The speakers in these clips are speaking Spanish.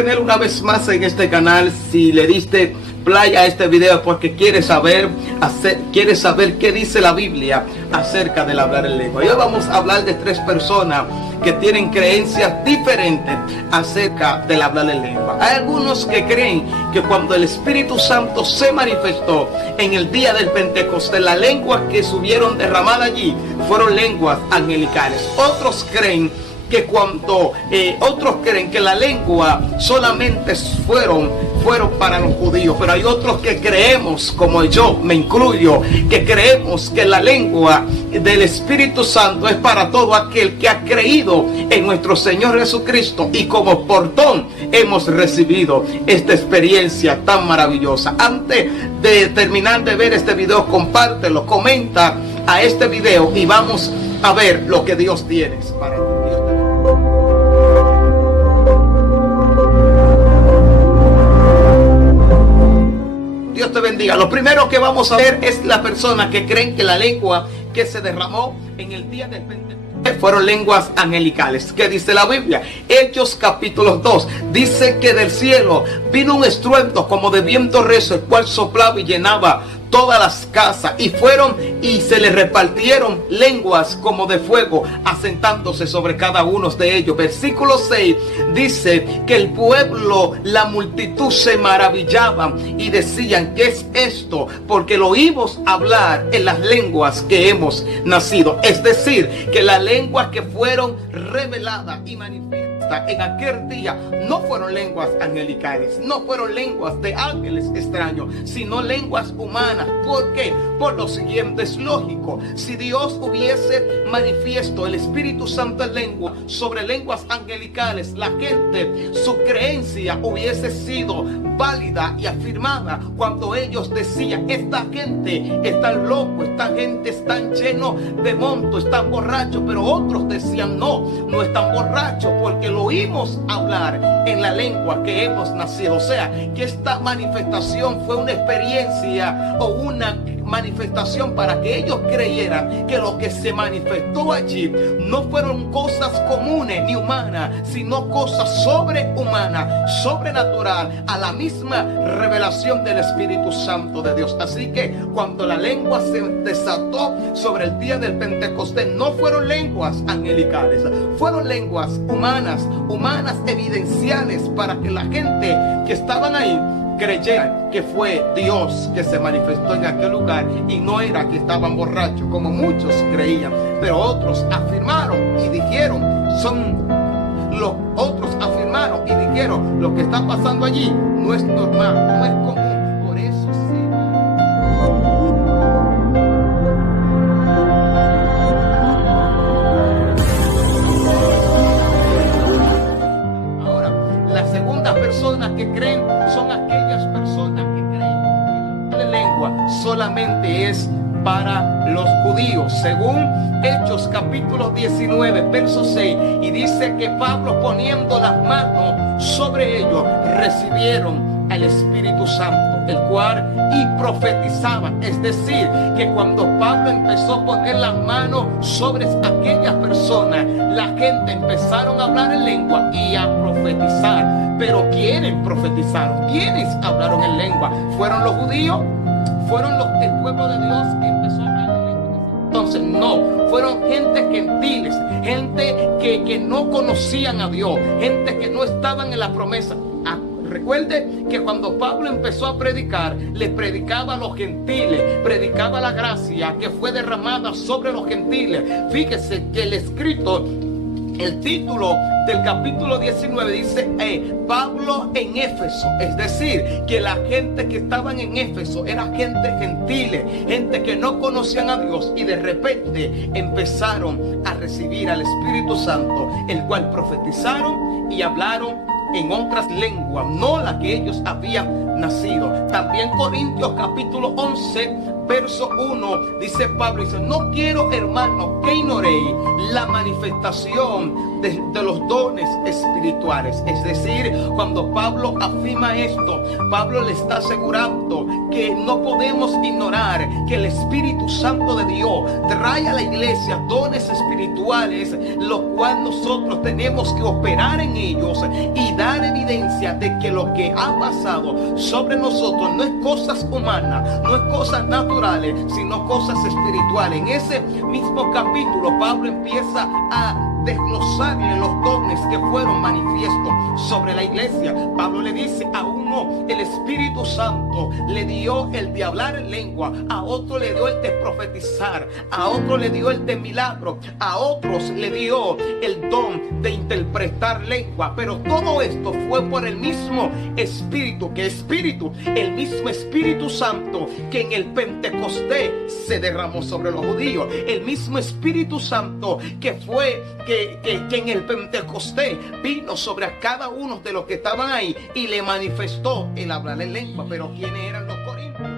tener una vez más en este canal. Si le diste play a este video porque quieres saber qué dice la Biblia acerca del hablar en lengua. Y hoy vamos a hablar de tres personas que tienen creencias diferentes acerca del hablar en lengua. Hay algunos que creen que cuando el Espíritu Santo se manifestó en el día del Pentecostés, las lenguas que subieron derramadas allí fueron lenguas angelicales. Otros creen que la lengua solamente fueron para los judíos, pero hay otros que creemos, como yo me incluyo, que creemos que la lengua del Espíritu Santo es para todo aquel que ha creído en nuestro Señor Jesucristo, y como por don hemos recibido esta experiencia tan maravillosa. Antes de terminar de ver este video, compártelo, comenta a este video y vamos a ver lo que Dios tiene para ti. Dios te bendiga. Lo primero que vamos a ver es la persona que creen que la lengua que se derramó en el día del Pentecostés fueron lenguas angelicales. ¿Qué dice la Biblia? Hechos capítulo 2 dice que del cielo vino un estruendo como de viento recio, el cual soplaba y llenaba todas las casas, y fueron y se les repartieron lenguas como de fuego, asentándose sobre cada uno de ellos. Versículo 6 dice que el pueblo, la multitud se maravillaban y decían: ¿qué es esto? Porque lo oímos hablar en las lenguas que hemos nacido. Es decir, que las lenguas que fueron reveladas y manifiestas en aquel día no fueron lenguas angelicales, no fueron lenguas de ángeles extraños, sino lenguas humanas. ¿Por qué? Por lo siguiente, es lógico. Si Dios hubiese manifiesto el Espíritu Santo en lengua sobre lenguas angelicales, la gente, su creencia hubiese sido válida y afirmada cuando ellos decían: esta gente está loco, esta gente está lleno de monto, están borrachos. Pero otros decían: no están borrachos, porque lo oímos hablar en la lengua que hemos nacido. O sea, que esta manifestación fue una experiencia o una manifestación para que ellos creyeran que lo que se manifestó allí no fueron cosas comunes ni humanas, sino cosas sobrehumanas, sobrenatural, a la misma revelación del Espíritu Santo de Dios. Así que cuando la lengua se desató sobre el día del Pentecostés, no fueron lenguas angelicales, fueron lenguas humanas evidenciales, para que la gente que estaban ahí creyeran que fue Dios que se manifestó en aquel lugar, y no era que estaban borrachos como muchos creían. Pero otros afirmaron y dijeron: lo que está pasando allí no es normal, no es común. Por eso ahora, las segundas personas que creen son aquellas personas que creen que la lengua solamente es para los judíos, según Hechos capítulo 19 verso 6, y dice que Pablo, poniendo las manos sobre ellos, recibieron al Espíritu Santo, el cual y profetizaban. Es decir, que cuando Pablo empezó a poner las manos sobre aquellas personas, la gente empezaron a hablar en lengua y a profetizar. Pero ¿quiénes profetizaron? ¿Quiénes hablaron en lengua? ¿Fueron los judíos? ¿Fueron el pueblo de Dios que empezó a hablar en lengua? Entonces no, fueron gente gentiles, gente que no conocían a Dios, gente que no estaban en la promesa. Recuerde que cuando Pablo empezó a predicar, le predicaba a los gentiles, predicaba la gracia que fue derramada sobre los gentiles. Fíjese que el título del capítulo 19 dice Pablo en Éfeso. Es decir, que la gente que estaban en Éfeso era gente gentile, gente que no conocían a Dios, y de repente empezaron a recibir al Espíritu Santo, el cual profetizaron y hablaron en otras lenguas, no las que ellos habían nacido. También Corintios capítulo 11 verso 1 dice Pablo, dice: no quiero, hermanos, que ignoréis la manifestación de los dones espirituales. Es decir, cuando Pablo afirma esto, Pablo le está asegurando que no podemos ignorar que el Espíritu Santo de Dios trae a la iglesia dones espirituales, lo cual nosotros tenemos que operar en ellos y dar evidencia de que lo que ha pasado sobre nosotros no es cosas humanas, no es cosas naturales, sino cosas espirituales. En ese mismo capítulo, Pablo empieza a desglosarle los dones que fueron manifiestos sobre la iglesia. Pablo le dice: a uno el Espíritu Santo le dio el de hablar en lengua, a otro le dio el de profetizar, a otro le dio el de milagro, a otros le dio el don de interpretar lengua. Pero todo esto fue por el mismo Espíritu. ¿Qué Espíritu? El mismo Espíritu Santo que en el Pentecostés se derramó sobre los judíos. El mismo Espíritu Santo que fue que en el Pentecostés vino sobre a cada uno de los que estaban ahí y le manifestó el hablar en lengua. Pero ¿quiénes eran los corintios?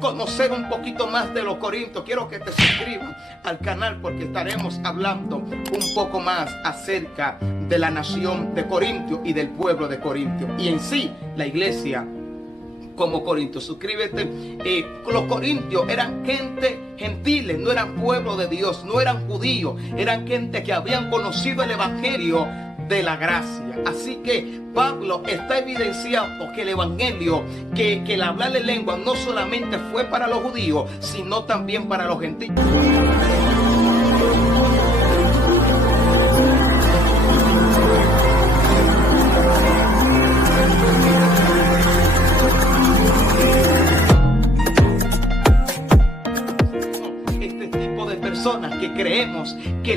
Conocer un poquito más de los corintios, quiero que te suscribas al canal, porque estaremos hablando un poco más acerca de la nación de Corintio y del pueblo de Corintio y en sí la iglesia como Corintio. Suscríbete. Los corintios eran gente gentiles, no eran pueblo de Dios, no eran judíos, eran gente que habían conocido el evangelio de la gracia. Así que Pablo está evidenciando que el evangelio, que el hablar en lengua no solamente fue para los judíos, sino también para los gentiles. Que creemos que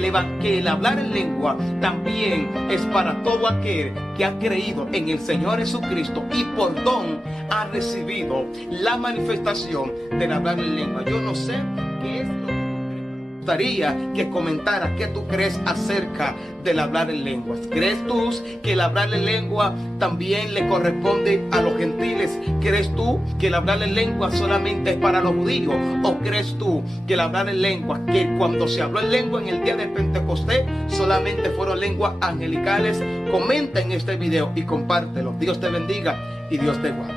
el hablar en lengua también es para todo aquel que ha creído en el Señor Jesucristo y por don ha recibido la manifestación del hablar en lengua. Yo no sé qué es lo que me gustaría que comentaras qué tú crees acerca del hablar en lenguas. ¿Crees tú que el hablar en lengua también le corresponde a los gentiles? ¿Crees tú que el hablar en lengua solamente es para los judíos? ¿O crees tú que el hablar en lengua, que cuando se habló en lengua en el día del Pentecostés solamente fueron lenguas angelicales? Comenta en este video y compártelo. Dios te bendiga y Dios te guarde.